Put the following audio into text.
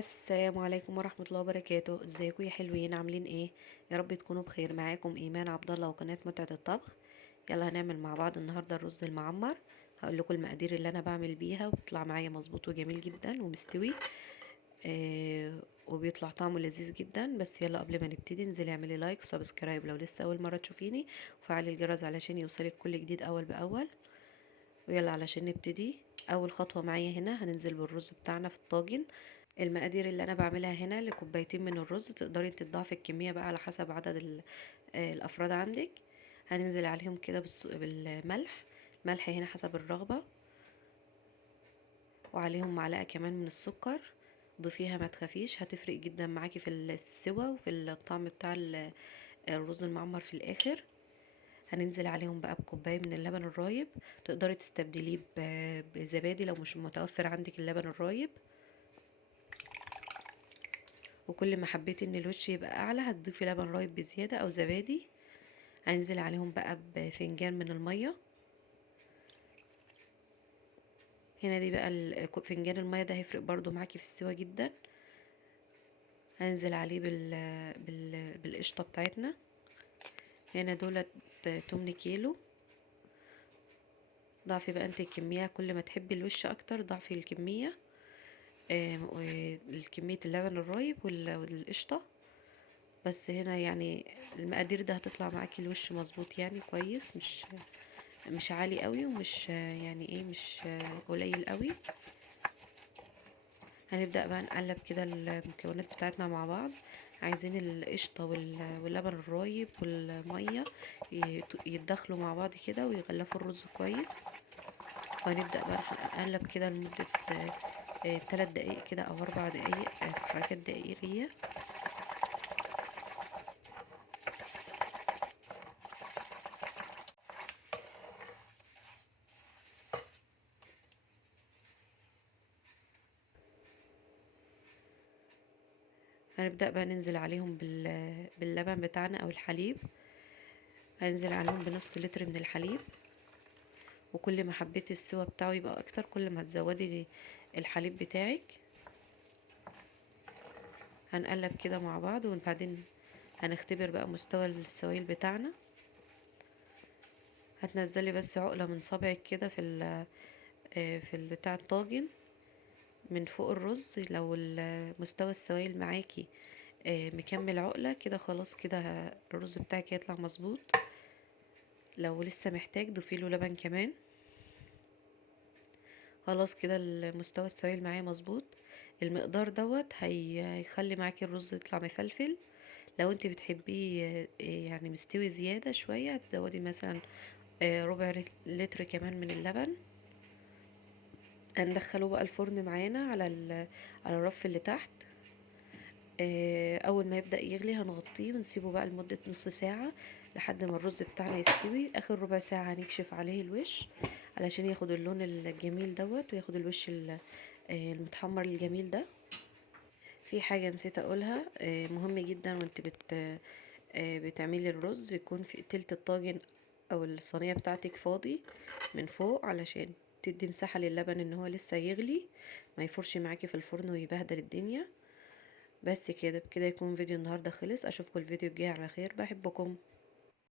السلام عليكم ورحمة الله وبركاته. ازيكم يا حلوين؟ عاملين ايه؟ يا رب تكونوا بخير. معاكم ايمان عبد الله وقناة متعة الطبخ. يلا هنعمل مع بعض النهاردة الرز المعمر. هقول لكم المقادير اللي انا بعمل بيها وبيطلع معايا مظبوط وجميل جدا ومستوي. وبيطلع طعمه لذيذ جدا. بس يلا قبل ما نبتدي انزلي اعملي لايك وسبسكرايب لو لسه اول مرة تشوفيني، وفعلي الجرس علشان يوصلك كل جديد اول باول. ويلا علشان نبتدي. اول خطوة معايا هنا هننزل بالرز بتاعنا في الطاجن. المقادير اللي انا بعملها هنا لكوبايتين من الرز، تقدري تضاعفي الكمية بقى على حسب عدد الافراد عندك. هننزل عليهم كده بالملح. ملح هنا حسب الرغبة. وعليهم معلقة كمان من السكر. ضيفيها ما تخافيش، هتفرق جدا معاكي في السوا وفي الطعم بتاع الرز المعمر في الاخر. هننزل عليهم بقى بكوباية من اللبن الرايب. تقدري تستبدليه بزبادي لو مش متوفر عندك اللبن الرايب. وكل ما حبيتي ان الوش يبقى اعلى هتضيفي لبن رايب بزيادة او زبادي. هنزل عليهم بقى بفنجان من المية. هنا دي بقى فنجان المية ده هيفرق برضو معاكي في السوا جدا. هنزل عليه بالقشطة بتاعتنا. هنا دولت 8 كيلو. ضعفي بقى انت الكمية، كل ما تحبي الوش اكتر ضعفي الكمية. كمية اللبن الرايب والقشطة. بس هنا يعني المقادير ده هتطلع معاكي الوش مظبوط يعني كويس، مش عالي قوي ومش يعني ايه مش قليل قوي. هنبدأ بقى نقلب كده المكونات بتاعتنا مع بعض. عايزين القشطة واللبن الرايب والمية يتدخلوا مع بعض كده ويغلفوا الرز كويس. وهنبدأ بقى نقلب كده لمدة 3 دقايق كده او 4 دقايق، حركات دائرية. هنبدأ بقى ننزل عليهم باللبن بتاعنا او الحليب. هنزل عليهم بنص لتر من الحليب. وكل ما حبيتي السوا بتاعه يبقى اكتر كل ما هتزودي الحليب بتاعك. هنقلب كده مع بعض وبعدين هنختبر بقى مستوى السوائل بتاعنا. هتنزلي بس عقلة من صبعك كده في بتاع الطاجن من فوق الرز. لو مستوى السوائل معاكي مكمل عقلة كده خلاص كده الرز بتاعك هيطلع مظبوط. لو لسه محتاج ضيفيله لبن كمان. خلاص كده المستوى السوائل معايا مظبوط. المقدار دوت هيخلي معاكي الرز يطلع مفلفل. لو انت بتحبيه يعني مستوي زيادة شوية هتزودي مثلا ربع لتر كمان من اللبن. هندخله بقى الفرن معانا على الرف اللي تحت. اول ما يبدأ يغلي هنغطيه ونسيبه بقى لمدة نص ساعة لحد ما الرز بتاعنا يستوي. اخر ربع ساعة هنكشف عليه الوش علشان ياخد اللون الجميل دوت وياخد الوش المتحمر الجميل ده. في حاجة نسيت اقولها مهم جدا وانت بتعملي الرز، يكون في تلت الطاجن او الصينية بتاعتك فاضي من فوق علشان تدي مساحة للبن ان هو لسه يغلي، ما يفرش معاكي في الفرن ويبهدل الدنيا. بس كده بكده يكون فيديو النهاردة خلص. اشوفكم الفيديو الجاي على خير. بحبكم.